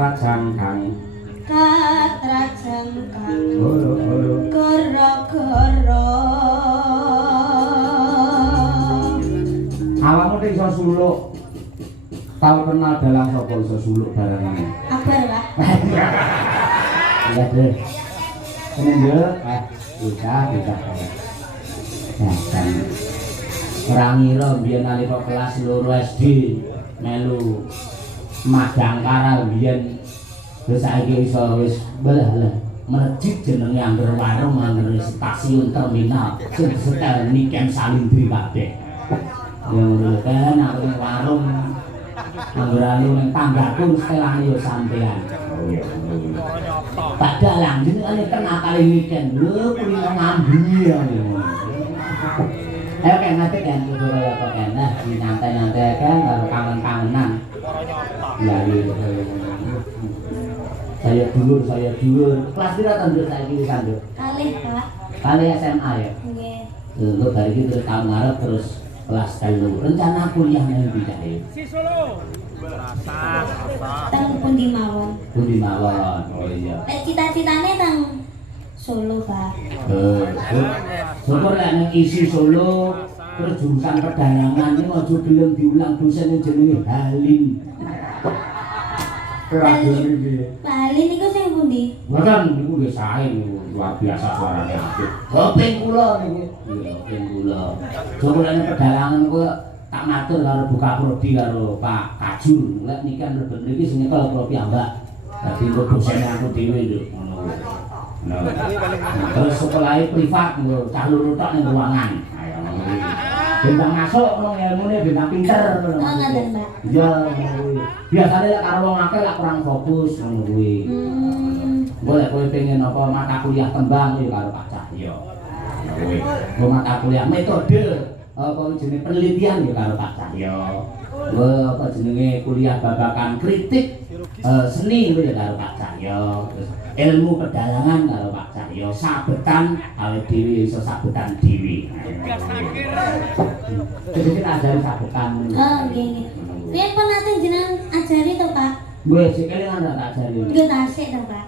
katrajangkang gara-gara awakmu nek iso suluk tau kenal dalang sapa iso suluk barangane Akbar Pak iya deh kene yo bisa ya kan ora ngira biyen nalika kelas 2 SD melu magang karal biyen terus saiki iso wis belah melejit jenenge angger warung angger stasiun terminal sing setel Niken Salindri kabeh yo kan aku warung angger anu ning tanggaku setelane yo sampean tak dalang jenenge kena kali Niken lho kulino ngambi ya ayo kan nanti kan kudu kaya kok enak nyantai-nyantai kan karo kangen-kangenan ya gitu saya dulur kelas pira ta nduk saiki wis nduk kalih Pak kali SMA ya nggih lho dari iki terus tahun ngarep terus kelas 3 rencana kuliah nang ndi kae si Solo teng pundi mawon oh iya cita-citane teng Solo Pak syukur lek nek isi Solo terus jurusan perdagangan iki aja gelem diulang dosen jenenge Halim Bali niku sing pundi? Mboten niku nggih sae luar biasa suarane apik. Hoping kula niku. Iya, hoping kula. Jogolane perdagangan niku tak matur karo buka prodi karo Pak Kajur. Lek niki kan reben mriki sing nyekel kula piyambak. Dadi kok dosen aku dhewe lho ngono kuwi. Nah. Terus sekolahe privat lho, cah loro tok ning ruangan. Ayo ngono kuwi. Bintang masuk ngono ilmune bintang pinter ngono. Oh ngoten, Mbak. Iya, biasane lek karo wong akeh lek kurang fokus ngono kuwi. Engko lek kowe pengen apa mata kuliah tembang ya karo Pak Cahyo. Kuwi. Engko mata kuliah metode apa jenenge penelitian ya karo Pak Cahyo. Apa jenenge kuliah babakan kritik seni itu ya karo Pak Cahyo. Terus ilmu pedalangan karo Pak Cahyo, sabetan awake dhewe iso sabetan dhewe. Jadi kita ajari sabetan. Oh nggih. Piye pun nate jenengan ajari to, Pak? Gue sih kelingan tak ajari. Nggih tasik to, Pak.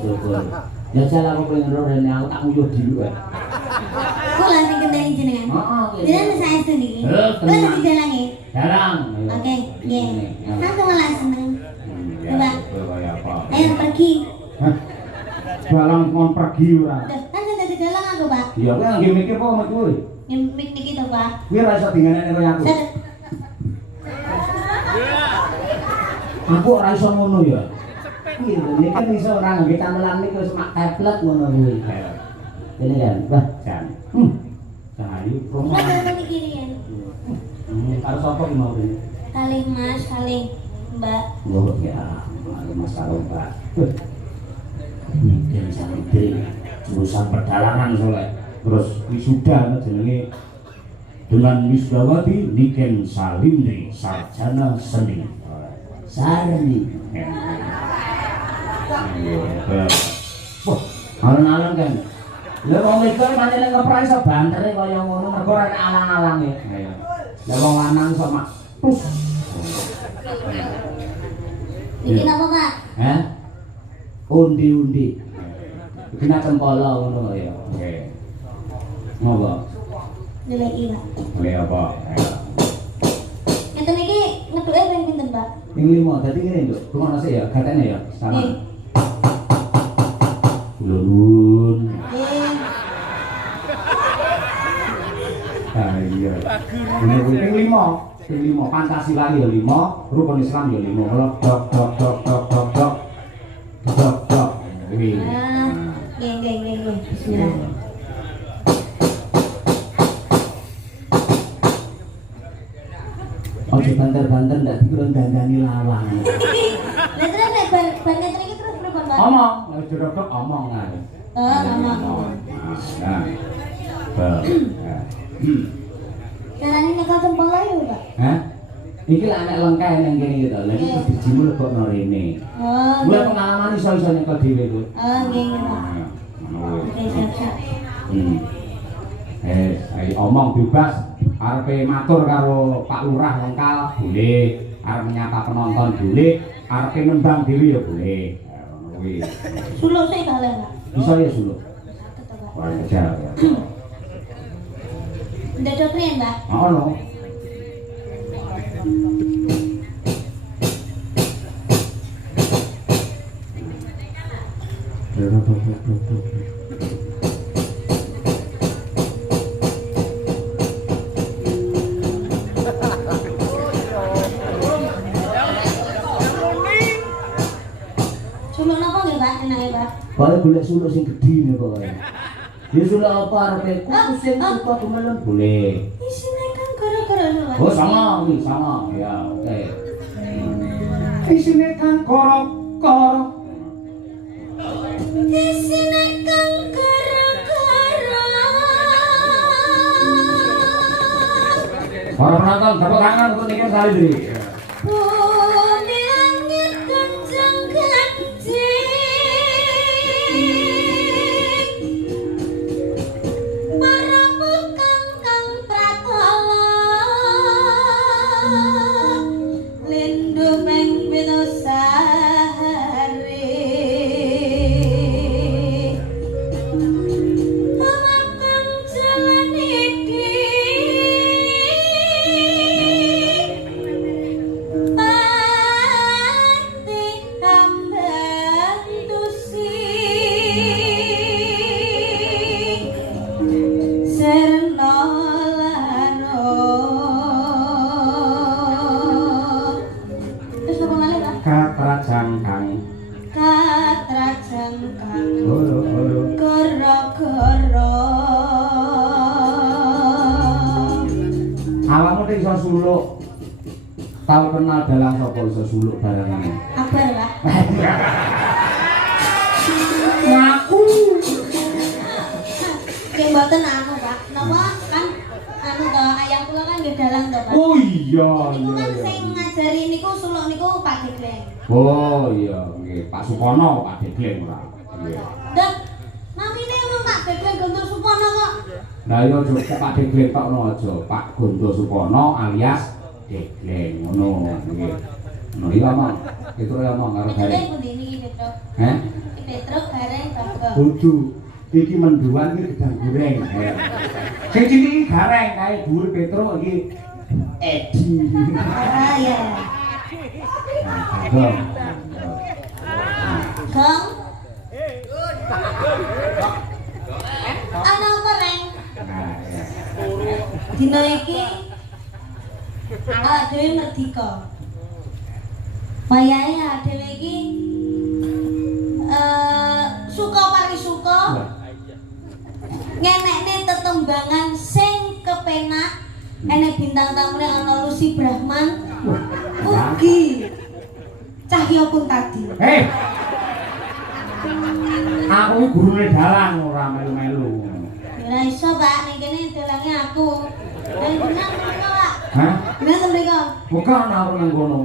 Syukur. Ya salah aku pengen ro rene aku tak nguyuh dulu wae. Kula sing kendali jenengan. Heeh. Jenengan saestu niki. Kula sing didalangi. Jarang. Oke, nggih. Aku malah seneng. Coba. apa? Ayo pergi. Dalang mon pergi ora. Kan sing dadi dalang aku, Pak. Iya, kowe nggih mikir apa mek kowe? Nyempik niki to, Pak. Kowe ora iso dingenekne kaya aku. Aku ora iso ngono ya. Iya, ini kan iso ora ngangge camelan niku wis mak tablet ngono kuwi. Ini kan, wah, jan. Cahayu promo. Kan niki riyen. Karo sapa ki mau ini? Kalih Mas, kalih Mbak. Oh ya, Mas karo Mbak. Ini santri jurusan pedalangan soleh. Terus wisuda jenenge dengan wisudawati Niken Salindri sarjana seni. Sarni. Wah, alon-alon kan. Lha wong wedok pancen ngeprai iso bantere kaya ngono mergo ora alang-alange. Lah wong lanang iso mak tus. Niki napa, Pak? Hah? Undi-undi. Kena cempala ngono ya. Oke. Ngopo? Nilai Pak. Oleh apa? Ngeten iki ngeduke ping pinten, Pak? Ping 5. Dadi ngene, Nduk. Rumono sik ya, gatene ya. Sama. Nggih. Ulun. Nggih. Ah iya. Ini ping 5. Ping 5 Pancasila ya 5, rukun Islam ya 5. Dok dok dok dok dok dok dok. Dok dok. Kuwi. Nggih. Bismillah. Ojo banter-banter ndak dikira dandani lawang. Lah terus nek bar ngeten iki terus pripun, Pak? Omong, nek dirodok omong ae. Oh, ngomong. Nah. Carane nyekel cempala ya, Pak? Hah? Iki lak nek lengkeh ning kene iki to. Lah iki bijimu lebokno rene. Oh. Gue pengalaman iso-iso nyekel dhewe kuwi. Oh, nggih, Pak. Oke, siap-siap. Ayo omong bebas. Arepe matur karo Pak Lurah Lengkal boleh. arep menyapa penonton boleh, arep nembang dhewe ya boleh. Ngono kuwi. Suluk sih kalih, Pak. Bisa ya suluk. Saged to, Pak. Wah, kejar ya. Ndedok riyen, Pak. Ono. Suluk napa nggih, Pak? Enake, Pak. Boleh golek suluk sing gedhi nih pokoknya. Ya suluk apa arepe ku sing suka kemelem boleh. Isine kan gara-gara lho, Pak. Oh sama nih sama ya oke. Isine kan korok-korok. Isine kan gara-gara. Para penonton tepuk tangan untuk Niki Sari. Bumi langit kencang ganjing. Para bukan kang pratala. Lindu meng binusari. Memakan jalan iki. Pati kambang tusi serna laro. Terus apa malih, Pak? Katrajangkang. Katrajangkang Goro-goro. gara-gara. Awakmu nek iso suluk. Tahu kenal dalang sapa iso suluk barangane. Kabar, Pak. Ngaku. Nggih mboten anu, Pak. Napa kan anu to ayam kula kan nggih dalang to, Pak. Oh iya Niku iya kan iya. sing ngajari niku suluk niku Pak Degleng. Oh iya nggih Pak Supono Pak Degleng ora. Nggih. Dan namine ono Pak Degleng Gontor Supono kok. Lah iya aja Pak Degleng tok no aja. Pak Gondo Supono alias Degleng ngono nggih. Ono iya Mang. Itu ya Mang karo Petruk gareng. pundi niki Petruk? Heh? Iki Petruk gareng Bagong. Bojo. Iki menduan iki gedang goreng. Sing cilik iki gareng kae dhuwur Petruk iki Edi. Ah ya. Gong. Gong. Ana goreng. Nah, ya. Dina iki dhewe merdeka. Wayahe dhewe iki suka parisuka ngenekne tetembangan sing kepenak. Enek bintang tamune ana Lucy Brahman. Ugi Cahya Kuntadi. Hei. Aku iki gurune dalang ora melu-melu. Ora iso, Pak, ning kene dolange aku. Lah benar mriko, Pak. Hah? Benar mriko. Bukan aku nang kono.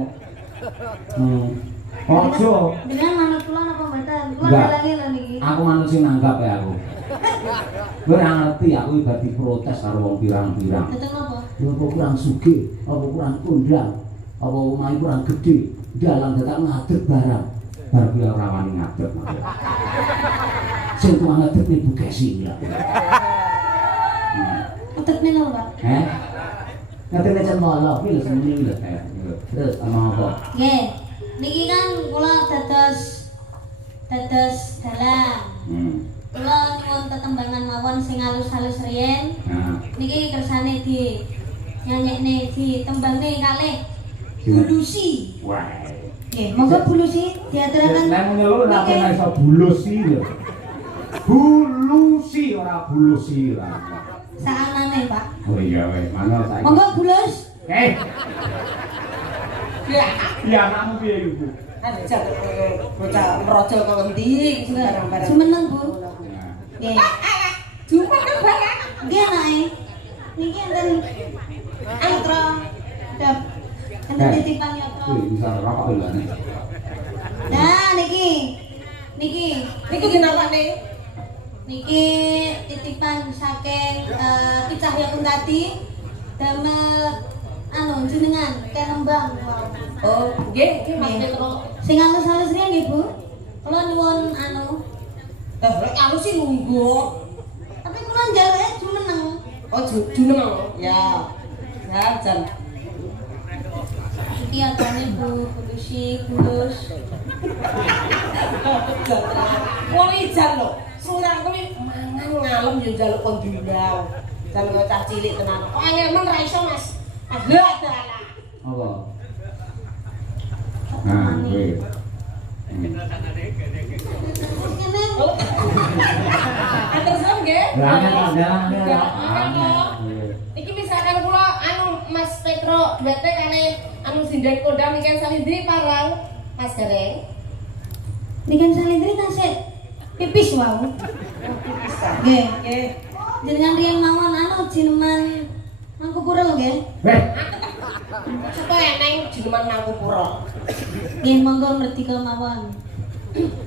Ojo. Benar manut kula napa mboten? Kula Enggak. dolange lho niki. Aku manut sing nanggap ya aku. Kowe ora ngerti aku ibadi protes karo wong pirang-pirang. Betul napa? Lha kok kurang sugih, apa kurang kondang, apa omahe kurang gedhe, dalang dadak ngadeg barang. Bar kuwi ora wani ngadeg. Sing tuwa ngadeg ning Bukesi ya. Utekne lho, Pak. Ngadeg nek molo iki lho semene lho. Terus ama apa? Nggih. Niki kan kula dados dalang. Kula nyuwun tetembangan mawon sing halus-halus riyen. Nah, Niki kersane di nyanyekne di tembangne kalih Bulusi. wah. Nggih, monggo Bulusi diaturaken. Nek ngono lho ora kena iso bulusi lho. Bulusi ora bulusi ora. Saanane, Pak. Oh iya weh, mana saiki. Monggo Bulus. Ya anakmu piye iku? Ajak bocah meraja kok endi barang-barang. Semeneng, Bu. Nggih. Jumpa kan barang. Nggih anake. Niki enten yatra. Dap. Enten titipan yatra. Wih, bisa rokok lho nek. Nah, niki. Niki. Niku kenapa nih? Niki titipan saking Ki Cahya Kuntadi damel anu jenengan kenembang. Oh, nggih, Mas Petro. Sing halus-halus riyen nggih, Bu. Kula nyuwun anu. Lek aku sih nunggu. Tapi kula njaluk jumeneng. Oh, juneng. Ya. Ya, jan. Iki atane Bu, kulusi, kulus. Wong ijan lho. Surang kuwi mangan ngalem yo njaluk kon diundang. Jan kok cah cilik tenan. Kok angel men ra iso, Mas. Ada dalah. Apa? Nah, kuwi. Ngene. Terus nggih? Iki misalkan kula anu Mas Petro duete kali anu Sindang Kodam ikan salindri parang Mas Gareng. Nikan salindri tasik pipis wau. Nggih. Nggih. Jenengan riyen mawon anu jineman Mangkupuro nggih. Supaya eneng jineman Mangkupuro. Nggih, monggo merdika mawon.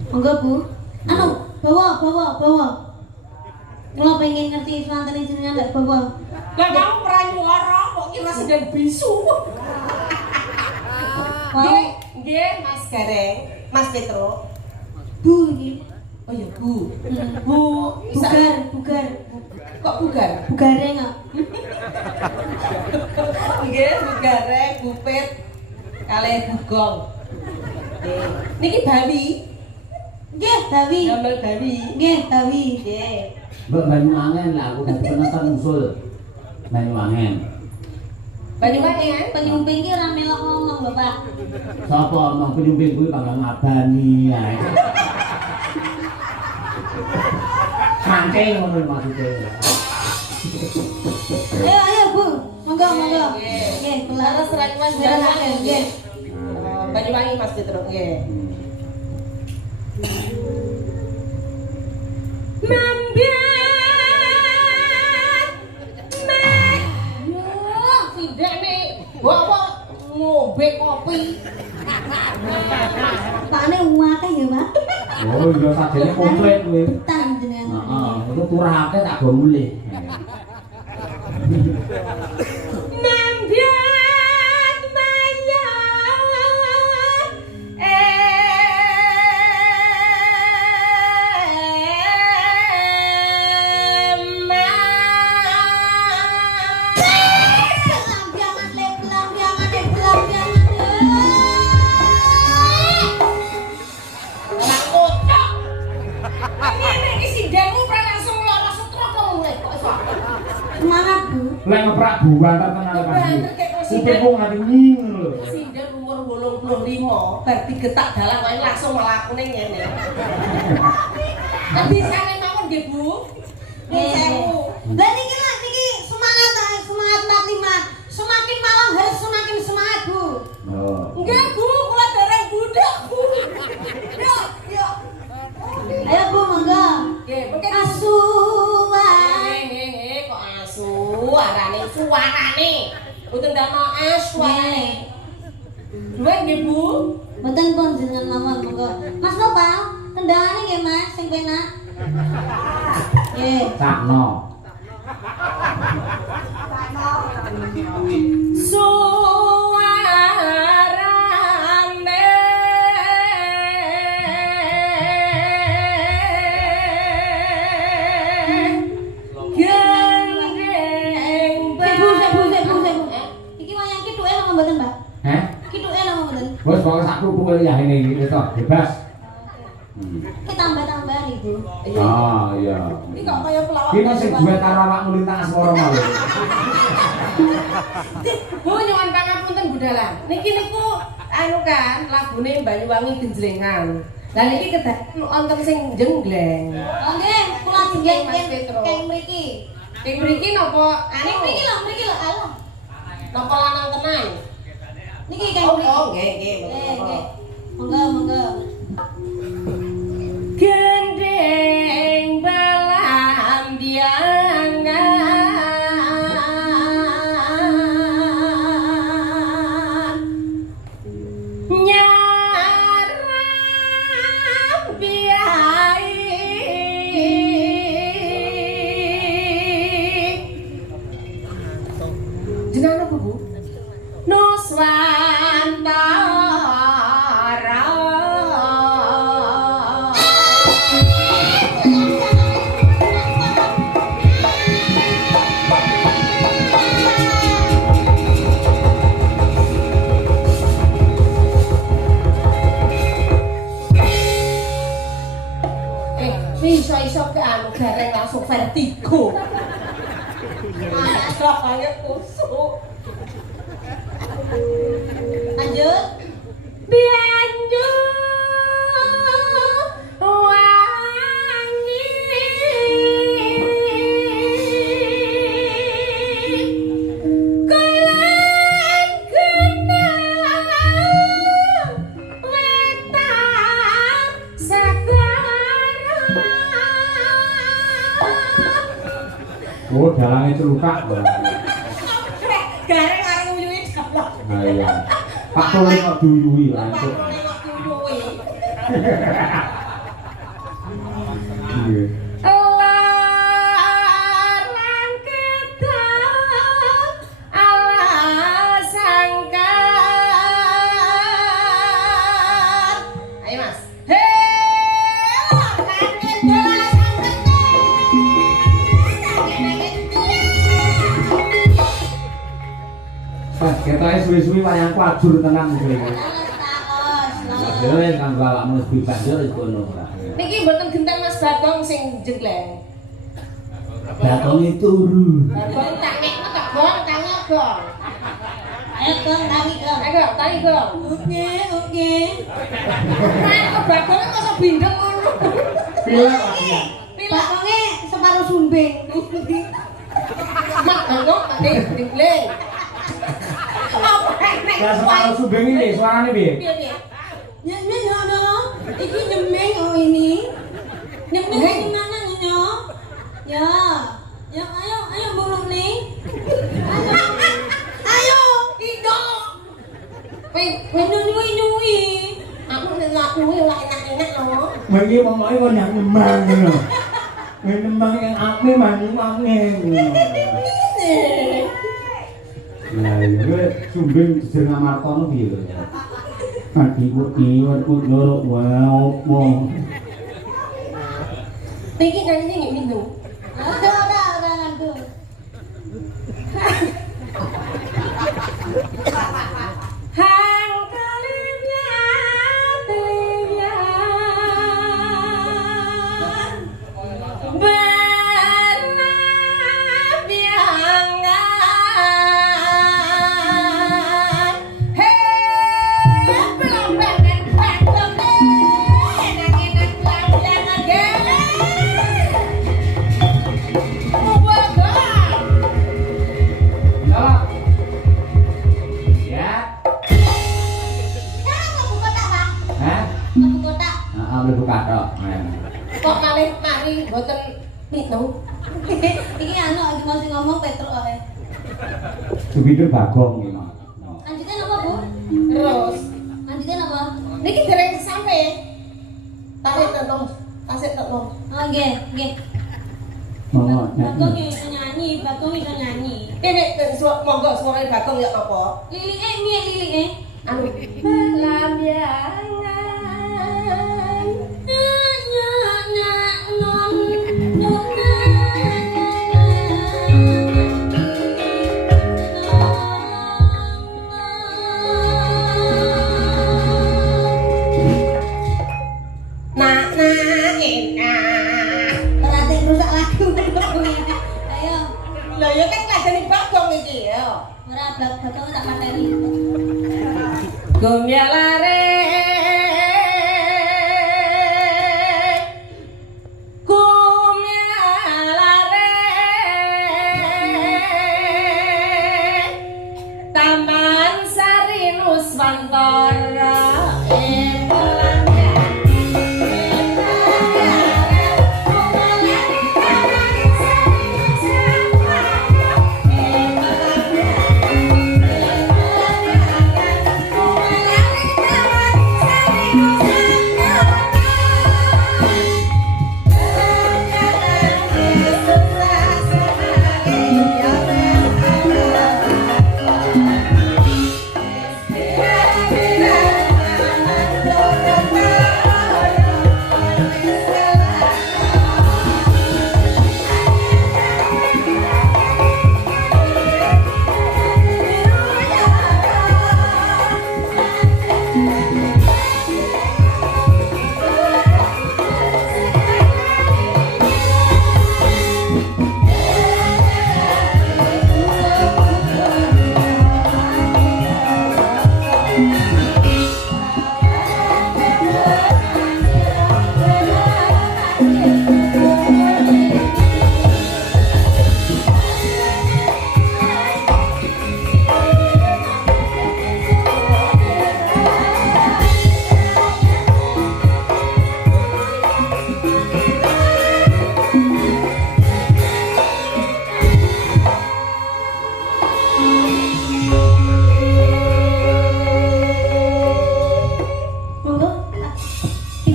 Monggo Bu. Anu, bawa. Kula pengen ngerti swantene jenengan lek bawa. Lah kamu pranyuwara kok kira sedang bisu. Wau, Nggih, Mas Gareng, Mas Petro. Bu iki. Oh ya, Bu. Bu, bugar. Kok bugar? Bugare kok. Nggih, bugareng, bupit, kalih bugong. Nggih. Niki Bawi. Nggih, Bawi. Gambar Bawi. Nggih, Bawi. Nggih. Mbak Banyuwangen lah, aku dadi penonton usul. Banyuwangen. Banyuwangen. Penyumping ki ora melok ngomong lho, Pak. Sapa omong penyumbing kuwi panggang ngabani ae. Saking ngono maksudnya. Ayo, Bu. Monggo. Nggih. Nggih, kula Terus serang Mas Banyuwangen. Banyuwangen. Nggih. Banyuwangi Mas Petro. Nggih. Ngombe kopi. Pakne akeh ya, Pak. Oh iya sadene komplit kuwi. Betah jenengan. Heeh, itu turake tak go mulih. Nambian mayan Semangat, Bu. Lek ngeprak buan tak kenal kan. Sipitku nganti nying lho. Sinden umur 85 bar digetak dalan wae langsung mlakune ngene. Tapi sane mawon nggih, Bu. Nggih, sewu. Lah niki semangat 45. Semakin malam harus semakin semangat, Bu. Oh. Enggak, Bu, kula dereng budak, Bu. Yuk. Ayo, Bu, monggo. Nggih, mungkin Asuhan. kok asu, arane suarane. Mboten dama suarane. Dua nggih, Bu. Mboten pun jenengan mawon monggo. Mas Nopal, kendangane nggih, Mas, sing penak. Nggih. Sakno. Suarane gendeng Iki wayang kithuke napa mboten, Mbak? Heh? Kithuke napa mboten? Wes pokoke sak kuku ya ini iki to, bebas. Ki tambah-tambah Ibu. Oh iya. Iki kok kaya pelawak. Ki sing duwe karo awakmu lintang asmara mau. Bu nyuwun pangapunten budalan. Niki niku anu kan lagune Banyuwangi Genjlengan. Lah niki kedah wonten sing jenggleng. Oh nggih, kula jenggeng Mas Petro. keng mriki. Ing mriki napa Ning mriki lho, alah. napa lanang tenan? Niki keng Oh, mriki. nggih, nggih. Nggih. Monggo. Gendeng belambiangan nyarang biai jenengan apa, Bu? Nuswantara ke anu gareng langsung vertigo. Rasanya kusuk. Lanjut. Bianju Oh, dalangnya celukak. gareng karo uyuhe dalang. Nah, iya. Pak Tole kok diuyui lah itu. Iya. Larang ketan ala sangkar. Ayo Mas. Hei, larang ketan ala Pas ketoknya suwi-suwi wayang kuajur tenang gitu. Takos. Dewe kan awakmu wis bebas yo wis kono. Niki mboten genteng Mas Bagong sing jengkleng. Batonge turu. Bagong tak nekno tak gong tangi gong. Ayo Gong, tangi Gong. Ayo tangi gong. Oke. Nah, kok Bagong kok bindeng ngono. Pilek lagi. Bakongnya separuh sumbing. Mak Bagong mati jengkleng. Apa nek Ya separuh subeng ini suarane piye? piye? Nyemeng ono. Iki nyemeng oh ini. Nyemeng gimana nyonya? Ya. Ya ayo bulung nih. Ayo. Ido. Nyui. Aku nek lakuwe ora enak-enak lho. Wingi momoke kok nang nembang ngono. Nembang yang ame manung-ame ngono. Lah iya kowe sumbing jeneng Martono piye lho? Ati kuwi loro wae opo. Iki kan ini minum. Udah ngantuk. Hang kalimnya mlebu kathok. Kok malih mari mboten minum. Iki anu lagi masih ngomong Petruk ae. Supir Bagong iki, Mas. Lanjutnya apa, Bu? Terus Lanjutnya apa? niki dereng sampe. Tarik tetong, tasik tetong. Oh, nggih. Monggo. Bagong iso nyanyi. Kene monggo suara Bagong ya apa? Lilike. Anu lambiangan Berarti rusak lagu. Ayo. lah ya kan ngajeni Bagong iki ya. Ora Bagong tak materi. Gumyalare Taman Sari Nuswantara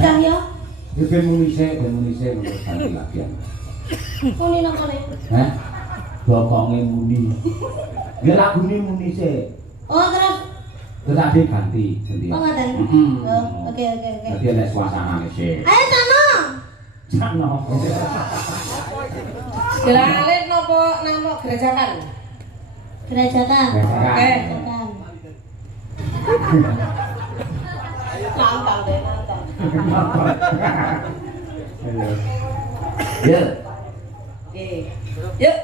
Nikah ya? Ya ben munise menurut ganti lagi. Muni nang kene. Hah? Bokonge muni. Ya lagune munise. Oh, terus Terus tadi ganti. oh ngaten. Heeh. Oh, oke. Dadi nek suasanane sih. Ayo Cano. Cano. Gelalit nopo nama gerajakan? Kerajaan. Oke. Kerajaan. Nantang deh, nantang. Ya. Oke. Yuk.